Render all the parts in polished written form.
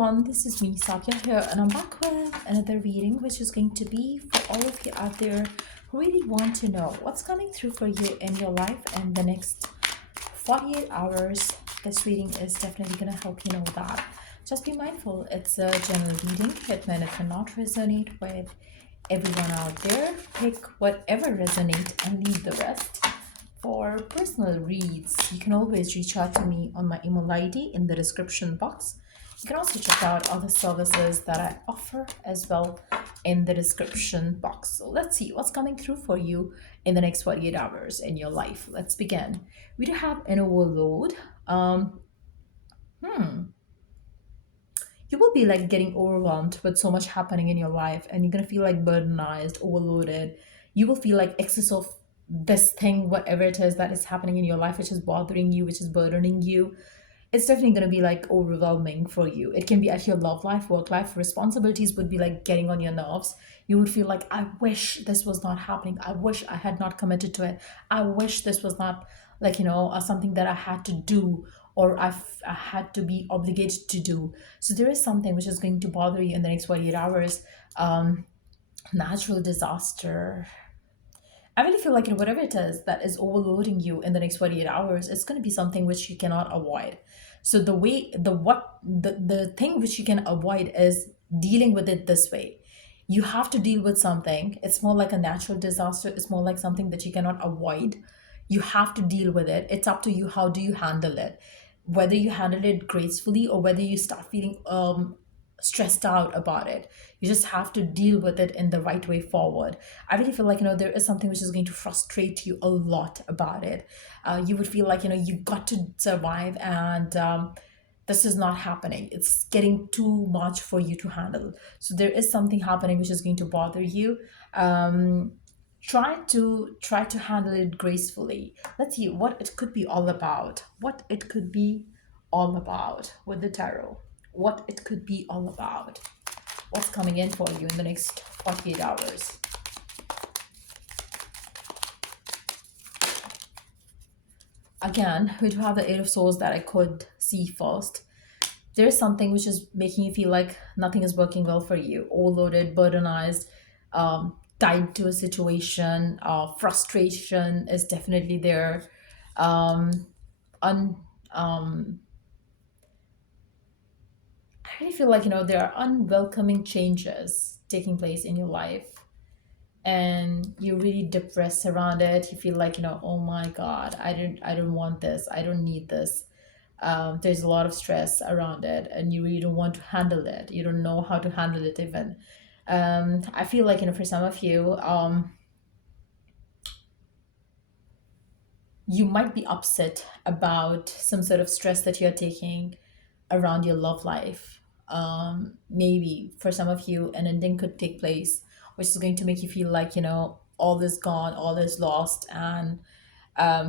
everyone, this is me, Sadia here, and I'm back with another reading, which is going to be for all of you out there who really want to know what's coming through for you in your life in the next 48 hours. This reading is definitely going to help you know that. Just be mindful, it's a general reading. It may or not resonate with everyone out there. Pick whatever resonates and leave the rest. For personal reads, you can always reach out to me on my email ID in the description box. You can also check out other services that I offer as well in the description box. So let's see what's coming through for you in the next 48 hours in your life. Let's begin. We do have an overload. You will be like getting overwhelmed with so much happening in your life, and you're gonna feel like burdenized, overloaded. You will feel like excess of this thing, whatever it is that is happening in your life, which is bothering you, which is burdening you. It's definitely going to be like overwhelming for you. It can be at your love life, work life. Responsibilities would be like getting on your nerves. You would feel like, I wish this was not happening. I wish I had not committed to it. I wish this was not like, something that I had to do, or I had to be obligated to do. So there is something which is going to bother you in the next 48 hours. Natural disaster. I really feel like whatever it is that is overloading you in the next 48 hours, it's going to be something which you cannot avoid. So the thing which you can avoid is dealing with it this way. You have to deal with something. It's more like a natural disaster. It's more like something that you cannot avoid. You have to deal with it. It's up to you. How do you handle it? Whether you handle it gracefully or whether you start feeling stressed out about it. You just have to deal with it in the right way forward. I really feel like, there is something which is going to frustrate you a lot about it. You would feel like, you got to survive, and this is not happening. It's getting too much for you to handle. So there is something happening which is going to bother you. Try to handle it gracefully. Let's see what it could be all about. What it could be all about with the tarot. What it could be all about. What's coming in for you in the next 48 hours. Again, we do have the Eight of Swords that I could see first. There is something which is making you feel like nothing is working well for you. Overloaded, burdenized, tied to a situation. Frustration is definitely there. Un, I really feel like, there are unwelcoming changes taking place in your life, and you're really depressed around it. You feel like, oh my God, I don't want this. I don't need this. There's a lot of stress around it, and you really don't want to handle it. You don't know how to handle it even. I feel like, for some of you, you might be upset about some sort of stress that you're taking around your love life. Maybe for some of you, an ending could take place, which is going to make you feel like, all is gone, all is lost, and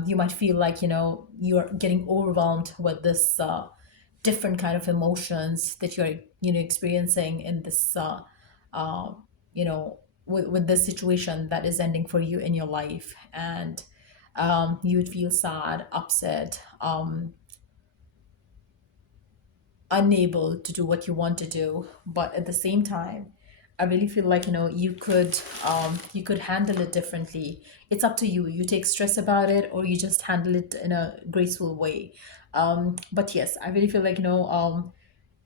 you might feel like, you're getting overwhelmed with this different kind of emotions that you're, experiencing in this, uh, you know, with this situation that is ending for you in your life. And you would feel sad, upset, unable to do what you want to do. But at the same time, I really feel like, you could handle it differently. It's up to you. You take stress about it, or you just handle it in a graceful way. But yes, I really feel like,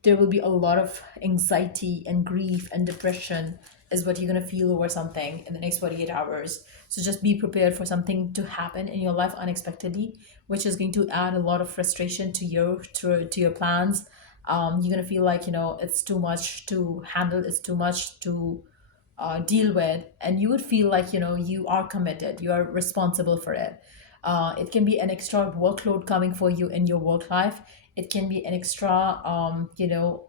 there will be a lot of anxiety and grief and depression is what you're going to feel over something in the next 48 hours. So just be prepared for something to happen in your life unexpectedly, which is going to add a lot of frustration to your plans. You're going to feel like, it's too much to handle, it's too much to deal with, and you would feel like, you are committed, you are responsible for it. It can be an extra workload coming for you in your work life. It can be an extra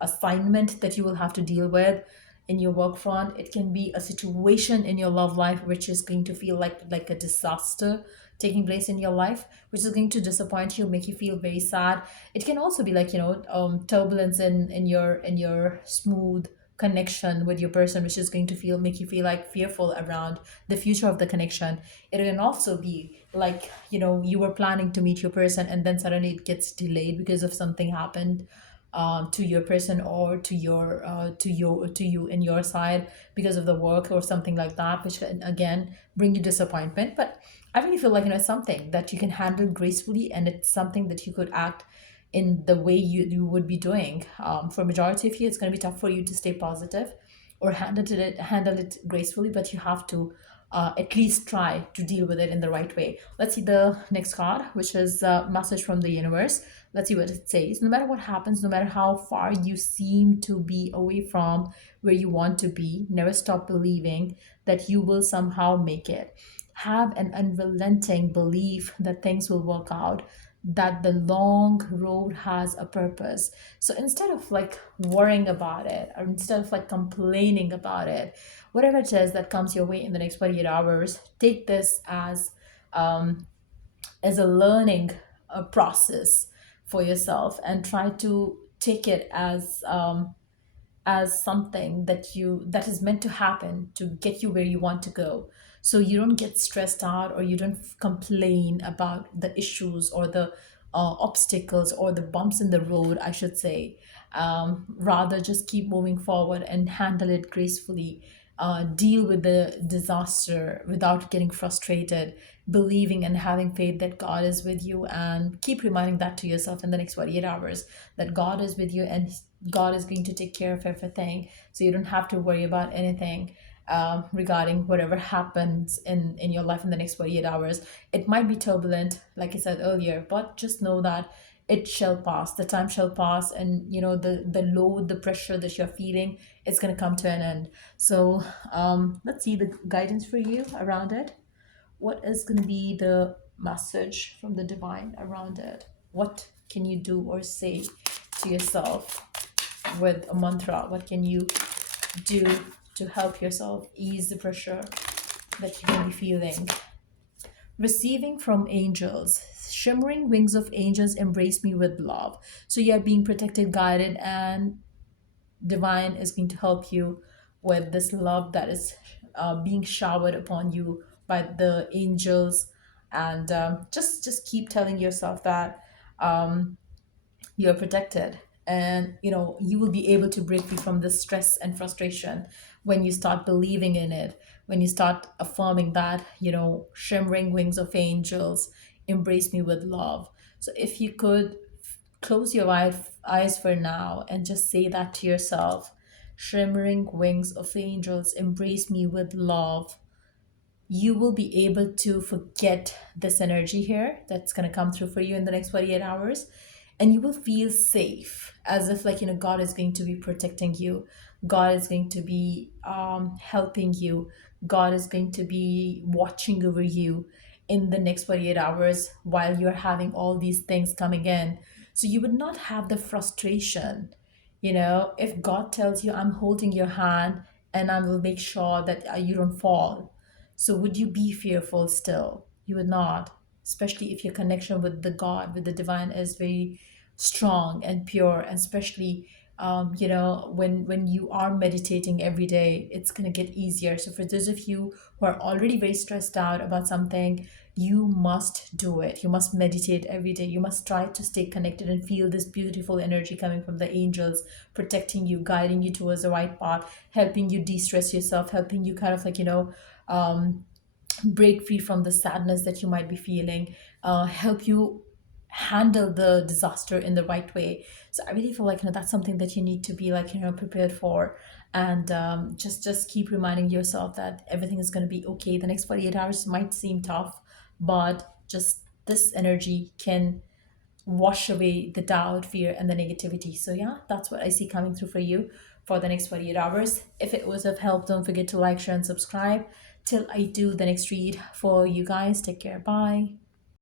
assignment that you will have to deal with in your work front. It can be a situation in your love life which is going to feel like a disaster taking place in your life, which is going to disappoint you, make you feel very sad. It can also be like, turbulence in your smooth connection with your person, which is going to make you feel like fearful around the future of the connection. It can also be like, you were planning to meet your person, and then suddenly it gets delayed because of something happened. to your person, or to you in your side, because of the work or something like that, which can again bring you disappointment. But I really feel like, it's something that you can handle gracefully, and it's something that you could act in the way you would be doing. For majority of you, it's going to be tough for you to stay positive or handle it gracefully, but you have to at least try to deal with it in the right way. Let's see the next card, which is a message from the universe. Let's see what it says. No matter what happens, no matter how far you seem to be away from where you want to be, never stop believing that you will somehow make it. Have an unrelenting belief that things will work out, that the long road has a purpose. So instead of like worrying about it, or instead of like complaining about it, whatever it is that comes your way in the next 48 hours, take this as a learning process for yourself, and try to take it as something that is meant to happen to get you where you want to go, so you don't get stressed out, or you don't complain about the issues, or the obstacles, or the bumps in the road, I should say. Rather, just keep moving forward and handle it gracefully. Deal with the disaster without getting frustrated, believing and having faith that God is with you, and keep reminding that to yourself in the next 48 hours, that God is with you, and God is going to take care of everything. So you don't have to worry about anything regarding whatever happens in your life in the next 48 hours. It might be turbulent, like I said earlier, but just know that it shall pass. The time shall pass, and the load, the pressure that you're feeling, it's going to come to an end. So let's see the guidance for you around it. What is going to be the message from the divine around it? What can you do or say to yourself with a mantra? What can you do to help yourself ease the pressure that you may be feeling? Receiving from angels. Shimmering wings of angels embrace me with love. So you are being protected, guided, and divine is going to help you with this love that is being showered upon you by the angels. And just keep telling yourself that you're protected, and you will be able to break free from the stress and frustration when you start believing in it, when you start affirming that, shimmering wings of angels embrace me with love. So if you could close your eyes for now and just say that to yourself: shimmering wings of angels embrace me with love. You will be able to forget this energy here that's going to come through for you in the next 48 hours, and you will feel safe, as if like God is going to be protecting you. God is going to be helping you. God is going to be watching over you in the next 48 hours while you're having all these things coming in. So you would not have the frustration. If God tells you, I'm holding your hand and I will make sure that you don't fall, so would you be fearful still? You would not, especially if your connection with the God, with the divine, is very strong and pure, and especially when you are meditating every day, it's gonna get easier. So for those of you who are already very stressed out about something, you must do it. You must meditate every day. You must try to stay connected and feel this beautiful energy coming from the angels, protecting you, guiding you towards the right path, helping you de-stress yourself, helping you kind of like break free from the sadness that you might be feeling, help you handle the disaster in the right way. So I really feel like that's something that you need to be like prepared for, and just keep reminding yourself that everything is going to be okay. The next 48 hours might seem tough, but just this energy can wash away the doubt, fear, and the negativity. So yeah, that's what I see coming through for you for the next 48 hours. If it was of help, don't forget to like, share, and subscribe. Till I do the next read for you guys, take care. Bye.